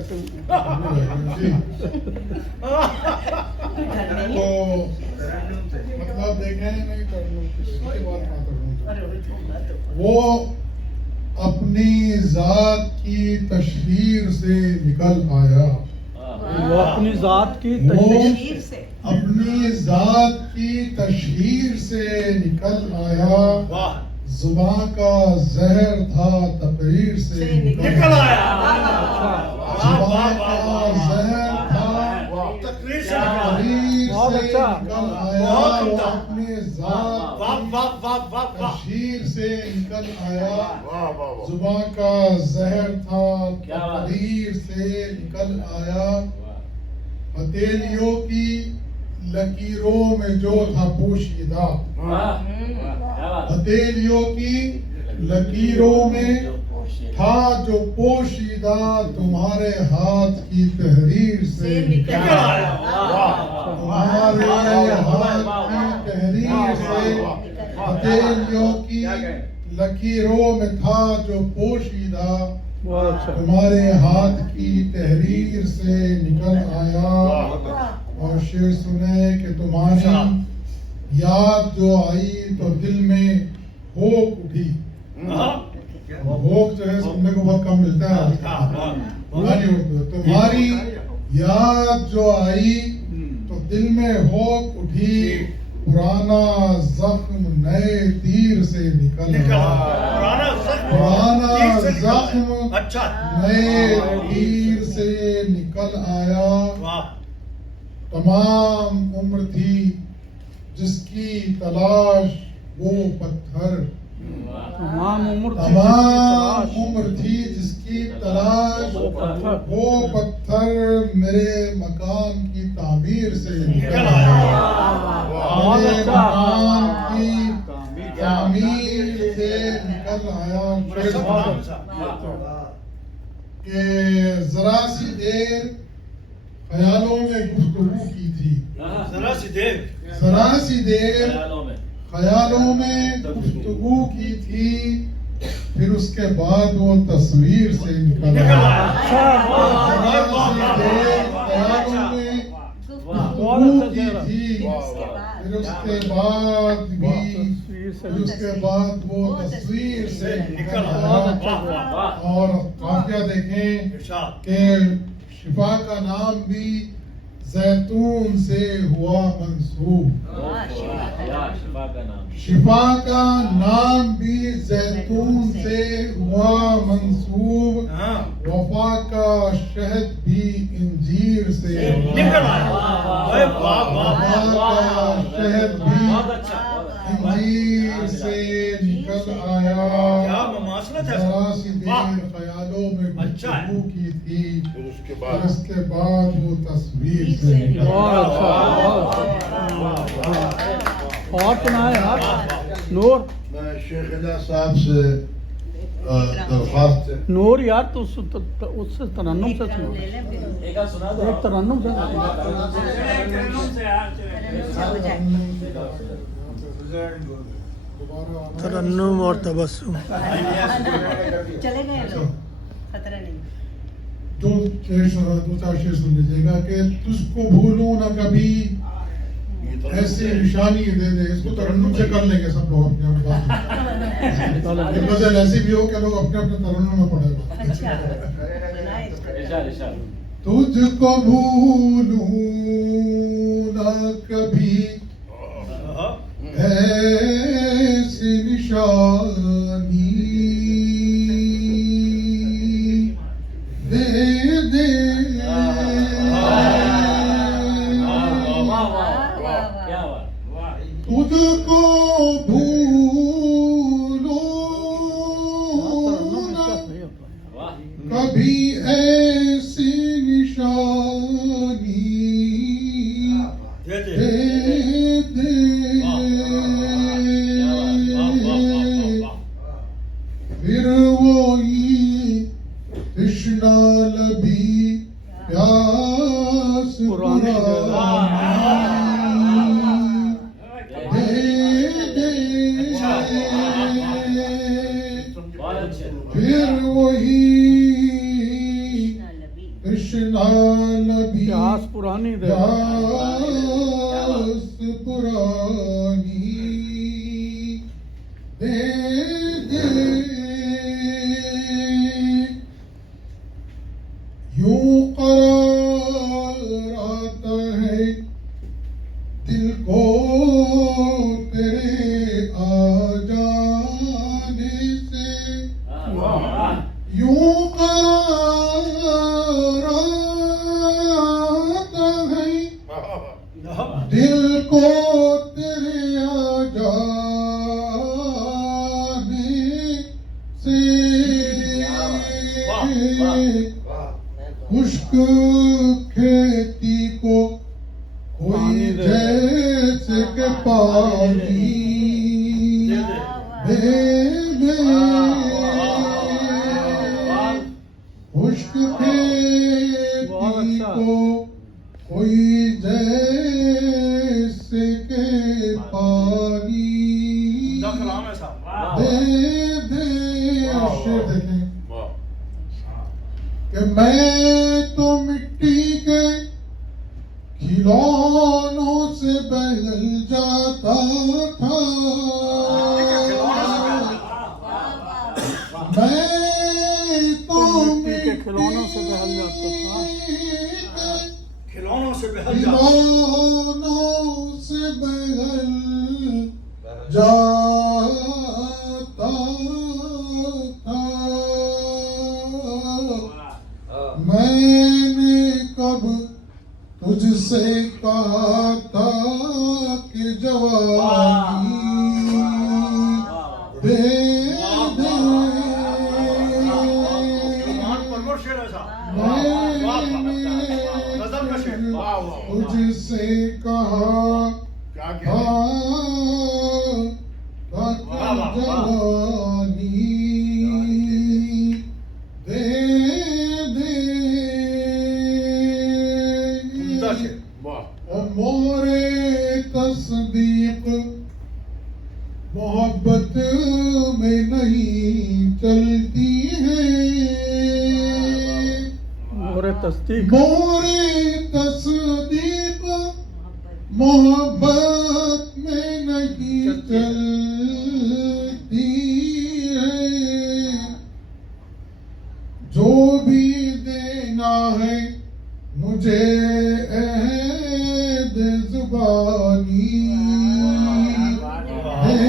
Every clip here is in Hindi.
तो मतलब देखें नहीं कर लूं इसके बाद ना करूं वो अपनी जात की तशहीर से निकल आया। वो अपनी जात की तशहीर से अपनी जात की तशहीर से निकल आया। जुबान का जहर था तकरीर से निकल आया। जुबान का जहर था तकरीर से निकल आया। वो अपने जात की तशहीर से निकल आया। जुबान का जहर था तकरीर से निकल आया। हथेलियों की लकीरों में जो था पोशीदा, हथेलियों की लकीरों में था जो पोशीदा, तुम्हारे हाथ की तहरीर से निकल आया। तुम्हारे हाथ की तहरीर से हथेलियों की लकीरों में था जो पोशीदा, तुम्हारे हाथ की तहरीर से निकल आया। और शेर सुने कि तुम्हारी याद जो आई तो दिल में होक उठी। होक जो है सुनने को बहुत कम मिलता है। तुम्हारी याद जो आई तो दिल में होक उठी। पुराना जख्म नए तीर से निकल आया। पुराना जख्म नए तीर से निकल आया। तमाम उम्र थी जिसकी तलाश वो पत्थर, तमाम उम्र थी जिसकी तलाश वो पत्थर मेरे मकान की तामीर से निकल आया। मेरे मकान की तामीर से निकल आया। कि जरा सी देर ख्यालों में गुफ्तगू की थी। जरा सी देर ख्यालों में गुफ्तगू की थी। फिर उसके बाद वो तस्वीर से निकल आया। ख्यालों में गुफ्तगू की थी। फिर उसके बाद वो तस्वीर से निकल आया। और वाक़या देखें कि शिफा का नाम भी जैतून से हुआ मंसूब। शिफा का नाम भी जैतून से हुआ मंसूब। वफा का शहद भी इंजीर से निकल आया। वफा का शहद भी इंजीर से निकल आया। जरा सी देर ख्यालों में गुफ्तगू की थी। फिर उसके बाद वो तस्वीर से निकल आया। और सुनाए यार नूर। मैं शेख इलाही साहब से दरख्वास्त है। नूर यार तो उससे तरन्नुम से सुनो। एक तरन्नुम से तरन्नुम और तबस्सुम चले गए लोग, खतरा नहीं। दो चार शेर सुन लीजिएगा कि तुझको भूलूं ना कभी ऐसी निशानी दे दे। इसको तरन्नुम से कर लेंगे सब लोग अपने अपने बात। ये गजल ऐसी भी हो कि लोग अपने अपने तरन्नुम में पढ़ेगा। तुझको भूलूं ना कभी ऐसी निशानी दे दे। तुझको भूलूं ना कभी ऐसी निशानी दे दे। फिर वही तृष्णा लबी प्यास पुरानी फिर वही तृष्णा लबी प्यास पुरानी दे प्यास पुरानी दे दे यूं करार आता है दिल को तेरे आ जाने से यूं करार आता है दिल को तेरे आ जाने से खुश्क खेती को कोई जैसे के पानी दे दे खुश्क खेती को कोई जैसे के पानी दे दे। शेर देखें कि मैं तो मिट्टी के खिलौनों से बहल जाता था मैं तो मिट्टी के खिलौनों से बहल जाता था खिलौनों से बहल जाता था। मैंने कब तुझसे कहा था कि जवानी दे दे तुझसे कहा था जवानी दे दे मोरे तस्दीक मोहब्बत में नहीं चलती है मोरे तस्दीक मोहब्बत में नहीं चलती है जो भी देना है मुझे अहद जुबानी दे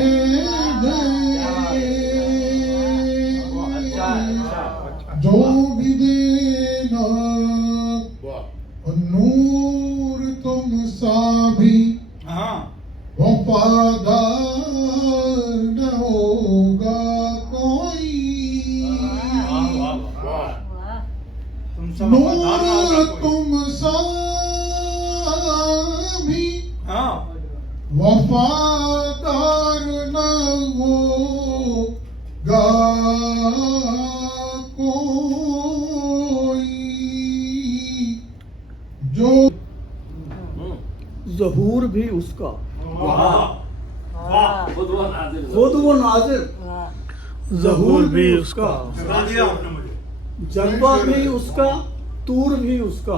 दे जो भी देना नूर तुम सा भी वफादार न होगा कोई नूर तुम सा भी वफादार न होगा कोई जो ज़हूर भी उसका खुद वो नाजिर ज़हूर भी उसका जलवा भी उसका तूर भी उसका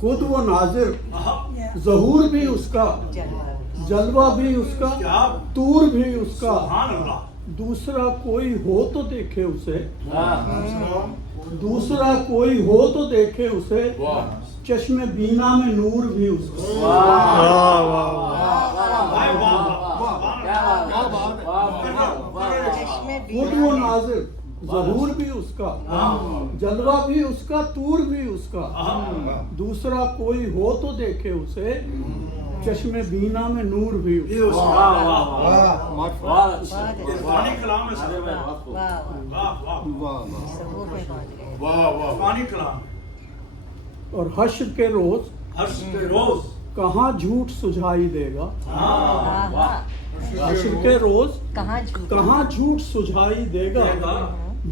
खुद वो नाजिर ज़हूर भी उसका जलवा भी उसका तूर भी उसका दूसरा कोई हो तो देखे उसे दूसरा कोई हो तो देखे उसे चश्मे बीना में नूर भी उसका खुद वो नाजिर ज़हूर भी उसका जलवा भी उसका तूर भी उसका दूसरा कोई हो तो देखे उसे चश्मे बीना में नूर भी उसका। और हश्र के रोज कहाँ झूठ सुझाई देगा हश्र के रोज कहाँ झूठ सुझाई देगा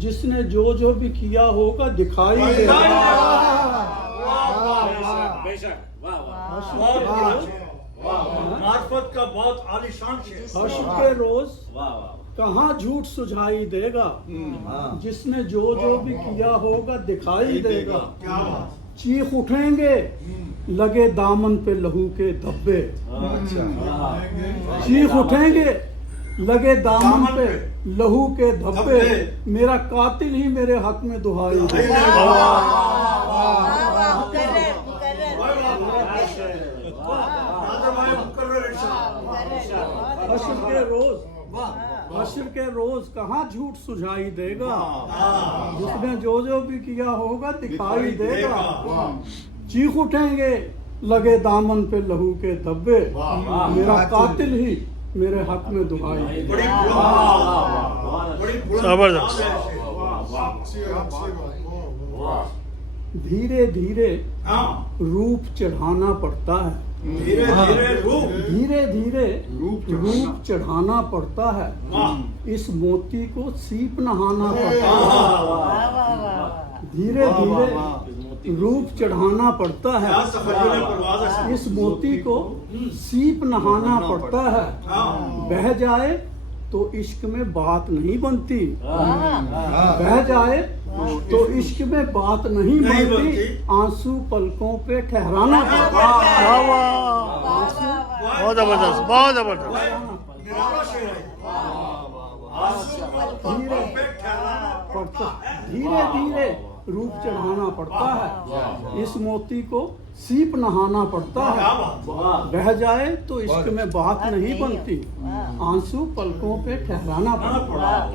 जिसने जो भी किया होगा दिखाई देगा। मार्फत का बहुत आलीशान शेर। हश्र के रोज कहाँ झूठ सुझाई देगा, जिसने जो जो भी किया होगा दिखाई देगा। चीख उठेंगे लगे दामन पे लहू के धब्बे, चीख उठेंगे लगे दामन पे लहू के धब्बे, मेरा कातिल ही मेरे हक में दुहाई देगा। हश्र के रोज कहाँ झूठ सुझाई देगा, जिसने जो जो भी किया होगा दिखाई देगा। चीख उठेंगे लगे दामन पे लहू के धब्बे, मेरा कातिल ही मेरे हक में दुहाई। धीरे धीरे रूप चढ़ाना पड़ता है, धीरे धीरे रूप चढ़ाना पड़ता है। इस मोती को सीप नहाना पड़ता है, धीरे धीरे रूप चढ़ाना पड़ता है। इस मोती को सीप नहाना पड़ता है, बह जाए तो इश्क में बात नहीं बनती, बह जाए तो इश्क में बात नहीं बनती, आंसू पलकों पे ठहराना पड़ता है। बहुत जबरदस्त, बहुत जबरदस्त। धीरे धीरे रूप चढ़ाना पड़ता है, इस मोती को सीप नहाना पड़ता है, बह जाए तो इश्क में बात नहीं बनती, आंसू पलकों पे ठहराना पड़ता है।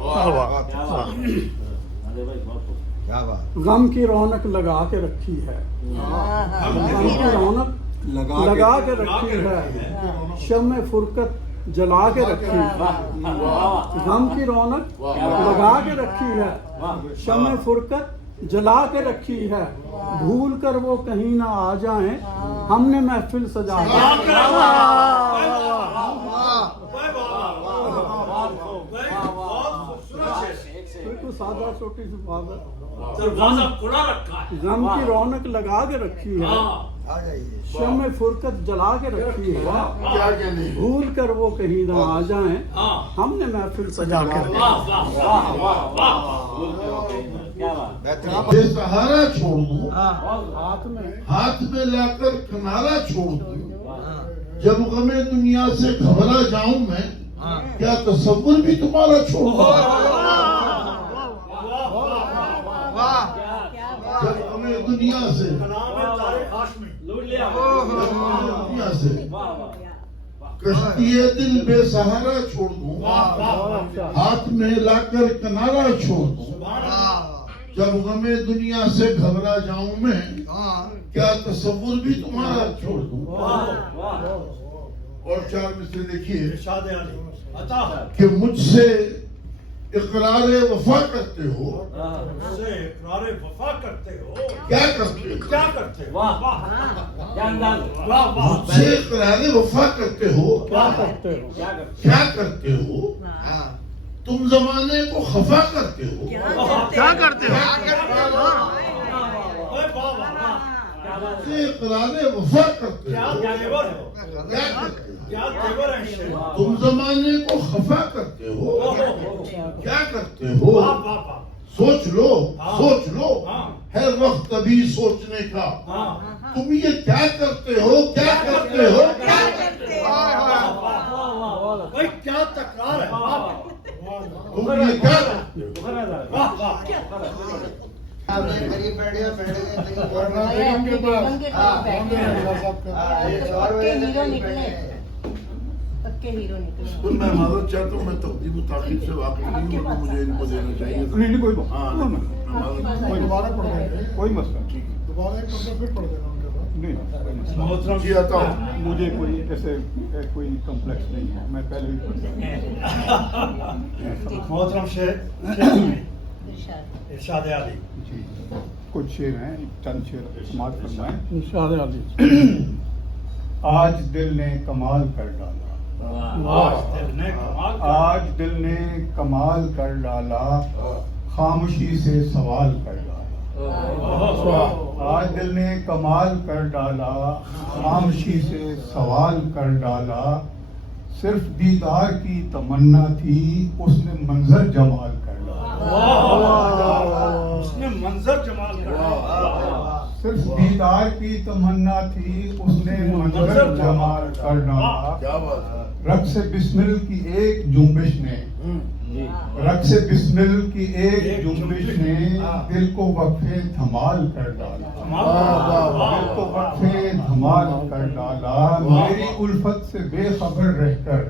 गम की रौनक लगा के रखी है, गम की रौनक लगा के रखी है, शम्मे फुरकत जला के रखी है। गम की रौनक लगा के रखी है, शम्मे फुरकत जला के रखी है। भूल कर वो कहीं ना आ जाएं, हमने महफिल सजा तो सादा छोटी सी बात है। गम की रौनक लगा के रखी है, शम्मे फुरकत जला के रखी है। भूल कर वो कहीं ना आ जाएं, हमने महफिल सजा के ये सहारा छोड़ दूं, हाथ में लाकर किनारा छोड़ दूं, जब गमे दुनिया से घबरा जाऊं मैं, क्या तसव्वुर भी तुम्हारा छोड़ दूं। जब गमे दुनिया से कश्ती दिल बेसहारा छोड़ दूं, हाथ में लाकर किनारा छोड़ दूं, जब गमे दुनिया से घबरा जाऊं मैं, क्या तसव्वुर भी तुम्हारा छोड़ दूं। और चार मिसरे देखिए कि मुझसे इकरार वफा करते हो, क्या करते हो, क्या करते हो? मुझसे इकरार वफा करते हो, क्या करते हो। तुम जमाने को खफा करते हो, क्या करते हो? मुझसे इकरार वफा करते हो, क्या करते हो। तुम जमाने को खफा करते हो, क्या करते हो। सोच लो, सोच लो, है वक्त अभी सोचने का। तुम ये क्या करते हो, क्या करते हो, क्या करते हो। भाई क्या तकरार है, तुम ये क्या करते पक्के हीरो निकले। हो। मैं मालूम चाहता हूँ, मैं तकदीर ताकीद से वाकई नहीं हूँ, मुझे इनको देना चाहिए। कोई दोबारा पढ़ देंगे, कोई मसला ठीक है, दोबारा एक मसला फिर पढ़ देना उनके बाद। नहीं जी आता हूँ। मुझे कोई ऐसे कोई कॉम्प्लेक्स नहीं है, मैं पहले ही मोहतरम शेख इरशाद अली जी कुछ शेर हैं, चंद शेर समाप्त फरमाएं। इरशाद अली। आज दिल ने कमाल कर डाला, आज दिल ने कमाल कर डाला, खामोशी से सवाल कर डाला। आज दिल ने कमाल कर डाला, खामोशी से सवाल कर डाला। सिर्फ दीदार की तमन्ना थी, उसने मंजर जमाल कर डाला। उसने मंजर जमाल कर सिर्फ दीदार की तमन्ना थी, उसने मंजर जमाल कर डाला। क्या बात है। रक्स बिस्मिल की एक जुम्बिश ने, रक्स बिस्मिल की एक जुम्बिश ने दिल को वक्फे धमाल कर डाला। दिल को वक्फे धमाल कर डाला। मेरी उल्फत से बेखबर रहकर,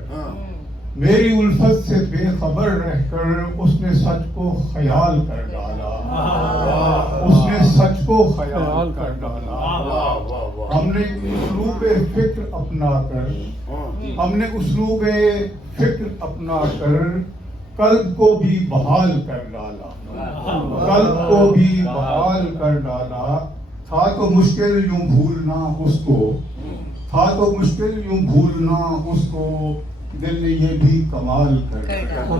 मेरी उल्फत से बेखबर रहकर उसने सच को ख्याल कर डाला। उसने सच को ख्याल कर डाला। हमने उसलूब फिक्र अपना कर, हमने उसलूब फिक्र अपना कर कल्ब को भी बहाल कर डाला। कल्ब को भी बहाल कर डाला। था तो मुश्किल यूं भूलना उसको, था तो मुश्किल यूं भूलना उसको, दिल ने ये भी कमाल कर डाला।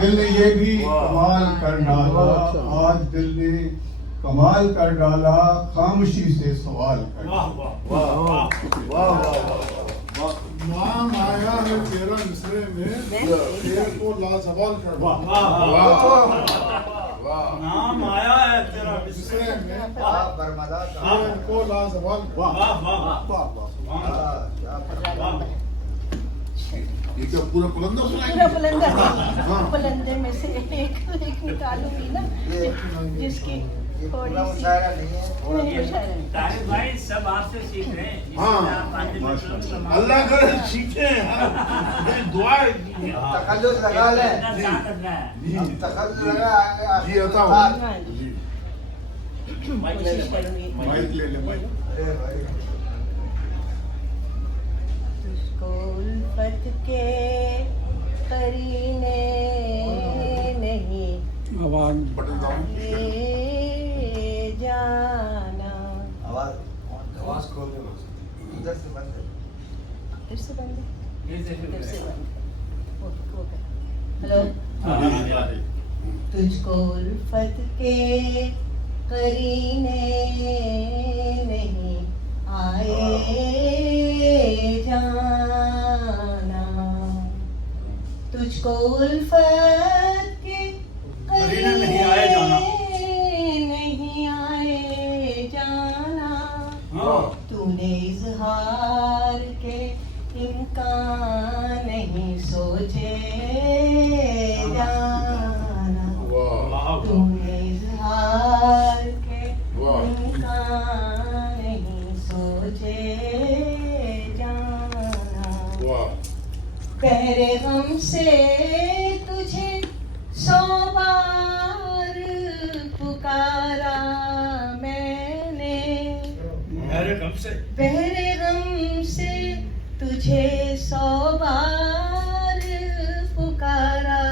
दिल ने ये भी कमाल कर डाला। आज दिल ने कमाल कर डाला। खामोशी से सवाल कर डाला। नाम आया है तेरा मिसरे में, तेरे को लाजवाल कर डाला। नाम आया है तेरा मिसरे में, तेरे वाह को लाजवाल कर डाला। ये क्या पूरा पुलंदा पूरा सुनाएंगे? बुलंदा है। बुलंदे में से एक निकालूंगी ना, जिसकी थोड़ी सी मुशायरा नहीं है। नहीं, मुशायरा नहीं। तारिक भाई सब आपसे सीख रहे हैं। हाँ। अल्लाह करे सीखे हैं। मेरी दुआ है। तकल्लुस लगा ले। जी तकल्लुस लगा आगे जी बताओ। हाँ जी, कोशिश करूंगी। माइक ले ले माइक। अरे भाई तुझको उल्फत के करीने नहीं आवाज बटन दबाओ। ले जाना। आवाज खोल दे बस। इधर से बंद है। फिर से बंद है, फिर से बंद है। हेलो। तुझको उल्फत के करीने नहीं आए जाना। तुझको उल्फत के करीने नहीं आए जाना। नहीं आए जाना। हाँ। तूने इजहार के इम्कान नहीं सोचे जाना। तूने इजहार के इम्कान नहीं सोचे जाना। पहरे गम से तुझे 100 बार पुकारा मैंने। मेरे गम से बहरे गम से तुझे 100 बार पुकारा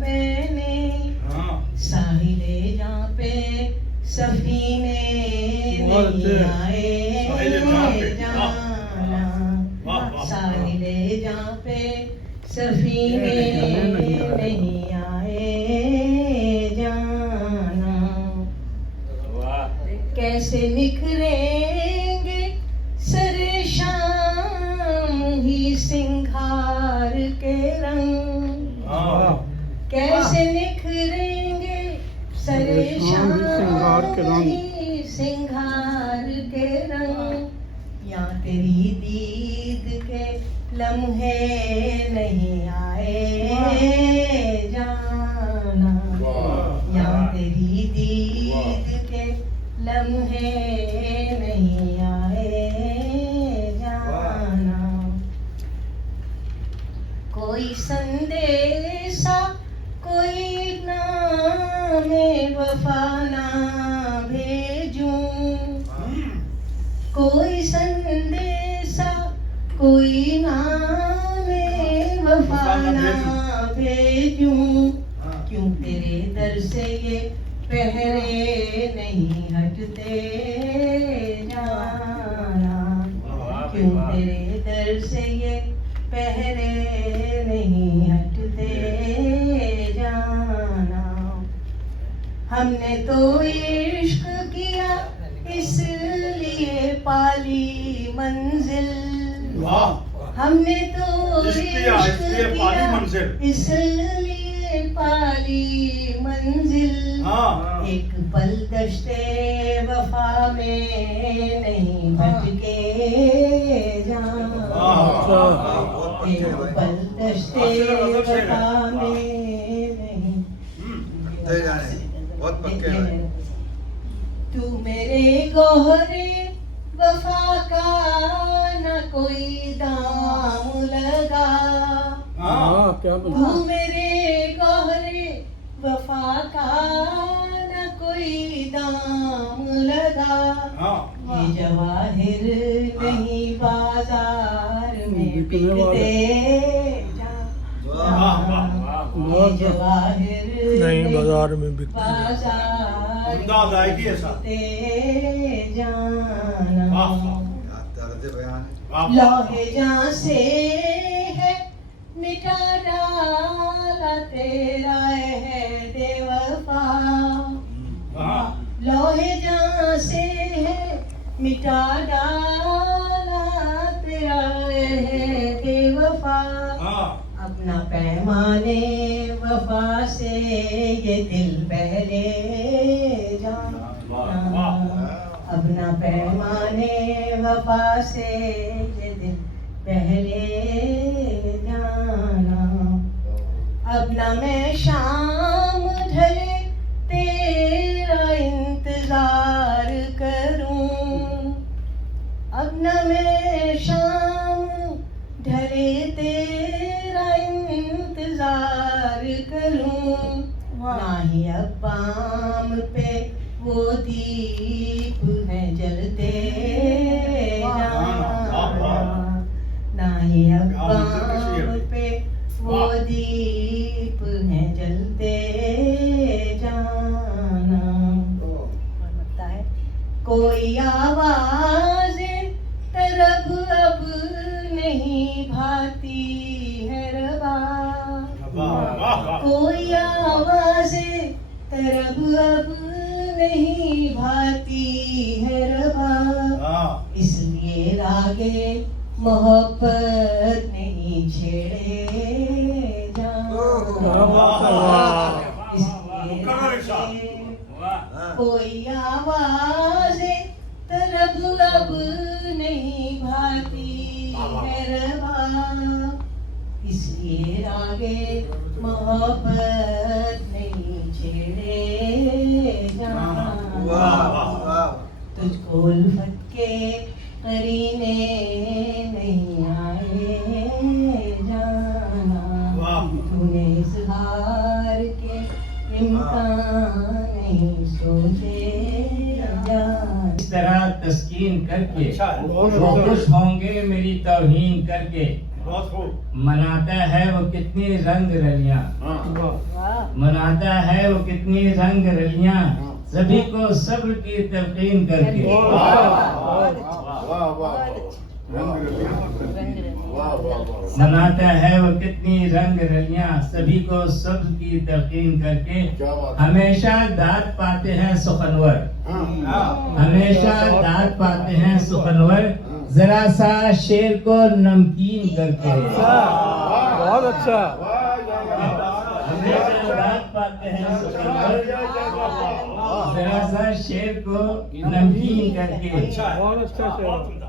मैंने। हाँ। साहिले जहाँ पे सफीने नहीं आए साहिले जहाँ पे, जाना। वाह, वाह। साहिले जहाँ पे सफीने नहीं आए जाना। कैसे निखरेंगे सरे शाम ही सिंगार के रंग। हाँ। कैसे निखरेंगे सरे शाम सिंगार के रंग। ही सिंगार के रंग। या तेरी दीद के लम्हे नहीं आए जाना। या तेरी दीद के लम्हे नहीं आए जाना। कोई संदेशा कोई नामे वफा ना भेजूं। कोई संदेशा कोई नामे वफा ना भेजूं। क्यों तेरे दर से ये पहरे नहीं हटते जाना। क्यों तेरे दर से ये पहरे नहीं हटते जाना। हमने तो इश्क किया इसलिए पाली मंजिल। वाह। हमने तो इसलिए पाली मंजिल। इसलिए पाली मंजिल। हाँ। एक पल दश्ते वफा में नहीं भटके बहुत एक पक्के भाई पल दश्ते वफा में नहीं दे जाने बहुत पक्के भाई तू मेरे गौहरे वफा का न कोई दाम लगा। हाँ क्या बोला तू मेरे गौहरे वफा का न कोई दाम लगा। हाँ। ये जवाहिर नहीं बाजार में बिकने वाले। बिकते जा। वाह, वाह, ये जवाहिर नहीं बाजार में बिकते बाजार उम्दा अदायगी है साहब। बिकते जाना। वाह, वाह। क्या दर्द बयान है वाह। लौहे जहाँ से है मिटा डाला तेरा है बेवफा। हाँ। लौहे जहाँ से है मिटा डाला तेरा है बेवफा। हाँ। अपना पैमाने वफा से ये दिल पहले वाह, जाना। अपना पैमाने वफा से ये दिल पहले जाना। अपना मैं शाम ढले तेरा इंतजार करूं। अपना मैं शाम ढले तेरा इंतजार करूं। ना ही अब बाम पे वो दीप है जलते जाना। ना ही अब बाम पे वो दीप है जलते जाना। लगता है कोई आवाज तरफ अब नहीं भाती है रबा। कोई आवाज तरफ अब नहीं भाती है रबा। हाँ। इसलिए रागे मोहब्बत नहीं छेड़े जा। इसलिए रागे कोई आवाज तरफ अब नहीं भाती है रबा। इसलिए रागे मोहब्बत नहीं छेड़े जाना। वाह वाह तुझको उल्फत के करीने नहीं आए जाना। वाह। तूने इज़हार के इम्कान नहीं सोचे जाना। इस तरह तस्कीन करके अच्छा है। वो खुश होंगे मेरी तौहीन करके। बहुत खूब। मनाता है वो कितनी रंग रलियां। वाह। मनाता है वो कितनी रंग रलियां सभी को सब्र की तलकीन करके। मनाता है वो कितनी रंग रलियां सभी को सब्र की तलकीन करके। हमेशा दाद पाते हैं सुखनवर। हमेशा दाद पाते हैं सुखनवर जरा सा शेर को नमकीन करके। बहुत अच्छा हमेशा दाद पाते हैं सुखनवर जरा सा शेर को नमकीन करके। अच्छा है। बहुत अच्छा से बहुत उम्दा।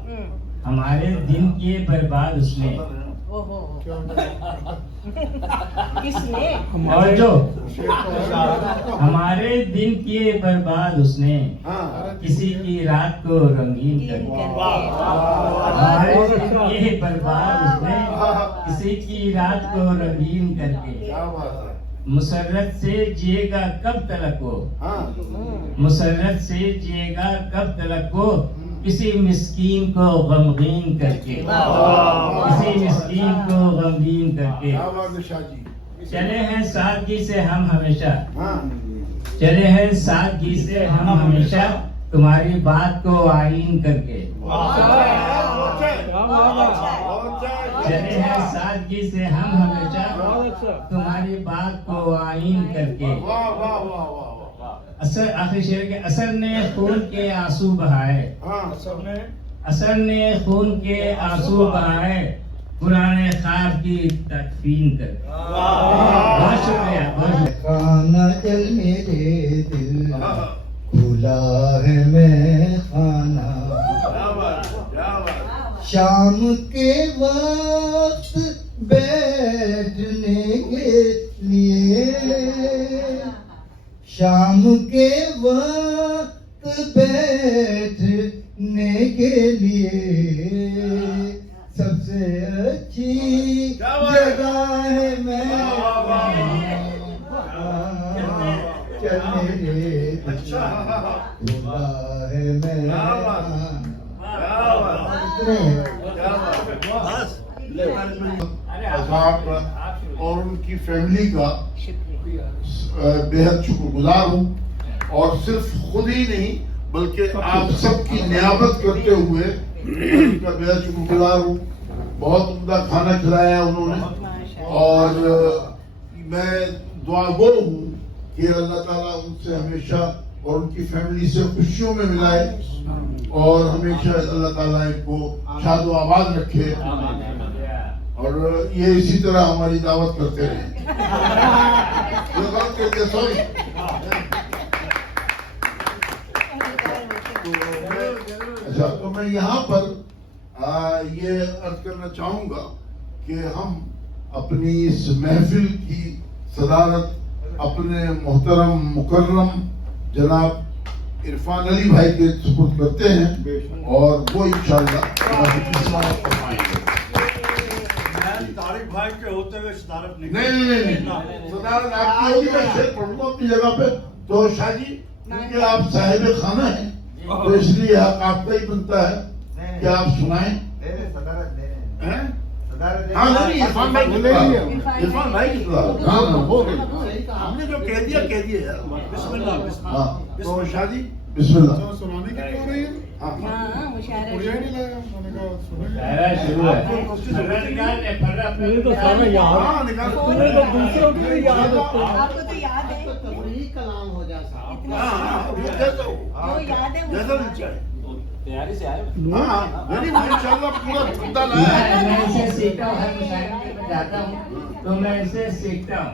हमारे दिन किए बर्बाद उसने। ओहो। किसने? और जो हमारे दिन किए बर्बाद उसने किसी की रात को रंगीन करके। हमारे दिन किए बर्बाद उसने किसी की रात को रंगीन करके। मुसर्रत से जिएगा कब तलक वो। मुसर्रत से जिएगा कब तलक वो किसी मिस्कीन को गमगीन करके। किसी मिस्कीन को गमगीन करके। चले हैं सादगी से हम हमेशा। चले हैं सादगी से हम हमेशा तुम्हारी बात को आईन करके। चले हैं सादगी से हम हमेशा तुम्हारी बात को आईन करके। असर आखिरी शेर के असर ने खून के आंसू बहाए। असर ने खून के आंसू बहाए पुराने ख्वाब की तकफीन कर। बहुत शुक्रिया, बहुत शुक्रिया। खाना चल मेरे दिल खुला है मैं खाना शाम के वक्त बैठने के लिए शाम के वक्त बैठने के लिए सबसे अच्छी जगह है मैं चल मेरे खुला है मैं और उनकी फैमिली का बेहद शुक्रगुजार हूँ और सिर्फ खुद ही नहीं बल्कि आप सबकी नियामत करते हुए उनका बेहद शुक्रगुजार हूँ। बहुत उम्दा खाना खिलाया उन्होंने और मैं दुआ गो हूँ कि अल्लाह ताला उनसे हमेशा और उनकी फैमिली से खुशियों में मिलाए और हमेशा अल्लाह ताला इनको शादो आबाद रखे और ये इसी तरह हमारी दावत करते रहे। सॉरी अच्छा, तो मैं यहाँ पर ये अर्ज करना चाहूँगा कि हम अपनी इस महफिल की सदारत अपने मोहतरम मुकर्रम जनाब इरफान अली भाई के सुपुर्द करते हैं और वो इंशाअल्लाह तारिक भाई के होते हुए सदारत नहीं सदारत आपकी होगी। मैं शेर पढ़ूंगा अपनी जगह पे। तो शाह जी क्योंकि आप साहिब खाना हैं तो इसलिए हक आपका ही बनता है कि आप सुनाएं। हैं? हाँ नहीं, इरफान भाई की सदारत। हाँ हो गई, हमने जो कह दिया यार। बिस्मिल्लाह। हाँ तो शाह जी बिस्मिल्लाह। सुनाने की क्यों रही है? हाँ मुशायरा बढ़िया नहीं लगा, मैंने कहा सुनेंगे। शायरा शुरू है। फर्रा निकाल ले, फर्रा तुम्हें तो सारा याद हाँ निकाल। तुम्हें तो दूसरों की भी याद है। आपको तो याद है कलाम हो जाता जो याद है जैसा वो नीचे तैयारी से आए हाँ नहीं इंशाल्लाह पूरा धंधा लाया है। मैं इसे सीखता हूँ, हर मुशायरे में जाता हूँ तो मैं इसे सीखता हूँ।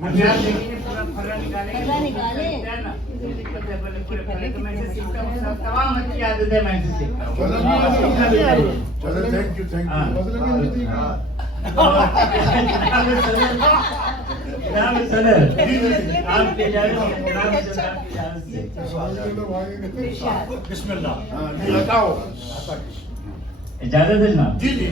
अभी आप देखिए पूरा फर्रा निकाले, फर्रा निकाले। ना दिक्कत है, पहले पूरे फर्रे को मैं इसे सीखता हूँ। सब तमाम अच्छी आदतें मैं इसे सीखता हूँ। चलो थैंक यू मसले में भी थी। जनाब सदर, आपके इजाज़त से, जनाब सदर आपकी इजाज़त से। इरशाद। बिस्मिल्लाह। बताओ। इजाज़त है जनाब। जी जी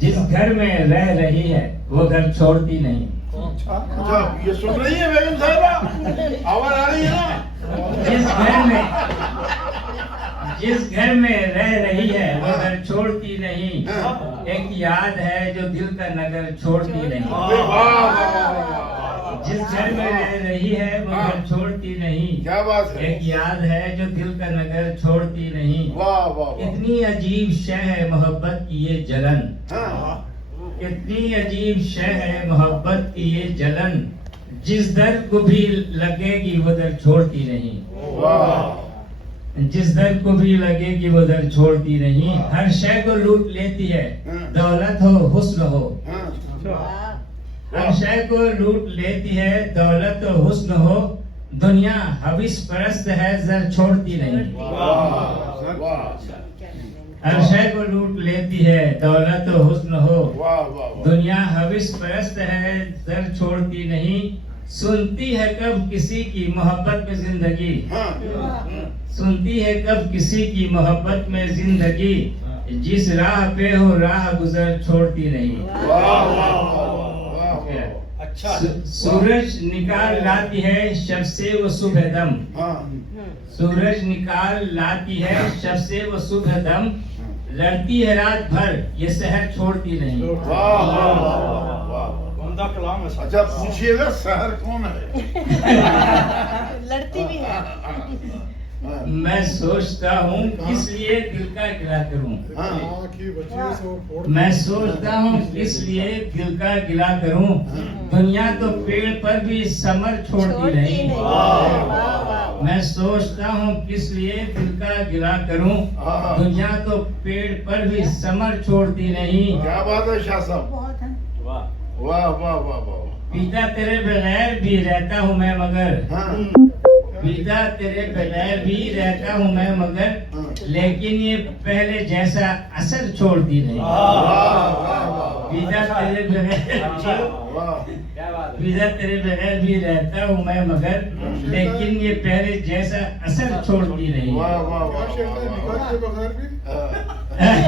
जिस घर में रह रही है वो घर छोड़ती नहीं। अच्छा ये सुन रही है बेगम साहिबा? आवाज आ रही है ना? जिस घर में रह रही है वो घर छोड़ती नहीं। एक याद है जो दिल का नगर छोड़ती नहीं। जिस घर में रह रही है वो घर छोड़ती नहीं। क्या बात है? एक याद है जो दिल का नगर छोड़ती नहीं। वाह वाह वाह। इतनी अजीब शय है मोहब्बत की ये जलन। हाँ इतनी अजीब शय है मोहब्बत की ये जलन। जिस दर्द को भी लगेगी वो दर्द छोड़ती नहीं। वाह। जिस दर्द को भी लगेगी वो दर्द छोड़ती नहीं। हर शय को लूट लेती है, दौलत हो हुस्न हो। हर शय को लूट लेती है, दौलत हो हुस्न हो। दुनिया हविस परस्त है, जर छोड़ती नहीं। हर शय को लूट लेती है, दौलत हो हुस्न हो। दुनिया हविस परस्त है, जर छोड़ती नहीं। सुनती है कब किसी की मोहब्बत में जिंदगी। सुनती है कब किसी की मोहब्बत में जिंदगी। जिस राह पे हो राह गुजर छोड़ती नहीं। अच्छा। सूरज निकाल लाती है शब से वो सुबह दम। सूरज निकाल लाती है शब से वो सुबह दम। लड़ती है रात भर ये शहर छोड़ती नहीं। उम्दा कलाम है। अच्छा पूछिएगा शहर कौन है? लड़ती भी है। मैं सोचता हूँ किस लिए दिल का गिला करूँ। माँ की बच्ची से वो फोड़ मैं सोचता हूँ किस लिए दिल का गिला करूँ। दुनिया तो पेड़ पर भी समर छोड़ती नहीं। वाह वाह वाह। मैं सोचता हूँ किस लिए दिल का गिला करूं। दुनिया तो पेड़ पर भी समर छोड़ती नहीं। क्या बात है शाह साहब, बहुत है। वाह वाह वाह वाह। पिता तेरे बगैर भी रहता हूँ मैं मगर, हाँ पिता तेरे बगैर भी रहता हूँ मैं मगर, लेकिन ये पहले जैसा असर छोड़ती नहीं। पिता तेरे बगैर पिता तेरे बगैर भी रहता हूँ मैं मगर, लेकिन ये पहले जैसा असर छोड़ती नहीं। वाह वाह क्या वाह शेर है, निकाल के बगैर भी वाह।